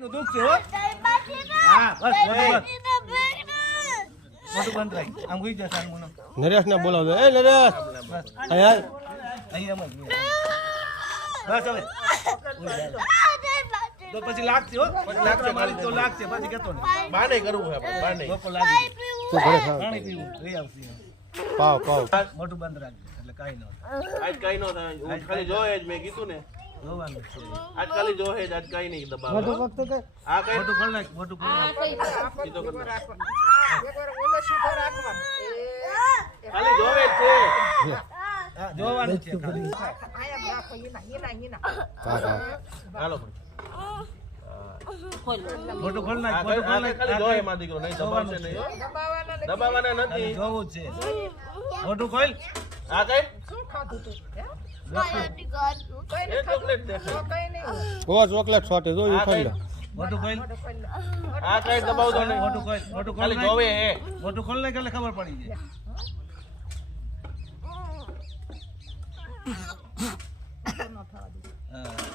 દુઃખ છે હો હા બસ મોટું બંધ રાખ આમ ગઈ જા સાનું નરેશ ને બોલાવજો એ નરેશ હાલ અહીંયા મત બસ હવે તો પછી લાગશે હો પછી લાગશે મારી તો લાગશે પછી કેતો ને બાને કરવું હે બાને લોકો લાગી તો ઘરે ખાવ પાણી પીવું લઈ આવશે પાવ મોટું બંધ રાખજો એટલે કાઈ ન આજ કઈ નો થાય હું ખાલી જોયે જ મેં કીધું ને જોવાનું છે આજ ખાલી જોહે જ આજ કઈ નહીં દબાવ મોટું વખત કે આ કઈ મોટું ખોલ નાખ મોટું ખોલ નાખ સીધો કર ખાલી જોવે જ છે હા જોવાનું છે હાલો મોટું ખોલ નાખ આ મોટું ખોલ નાખ ખાલી જોહે માં દીકરો નહીં દબાવશે નહીં દબાવવાના નથી જોવું છે મોટું ખોલ આ કઈ મોટું એ ચોકલેટ દેખાય ઓ ચોકલેટ છોટે જો ઈ ખાઈ લે ખોલ આ કઈ દબાવ દો ને મોટું ખોલ ખાલી જોવે હે મોટું ખોલ નાખ એટલે ખબર પડી જાય હા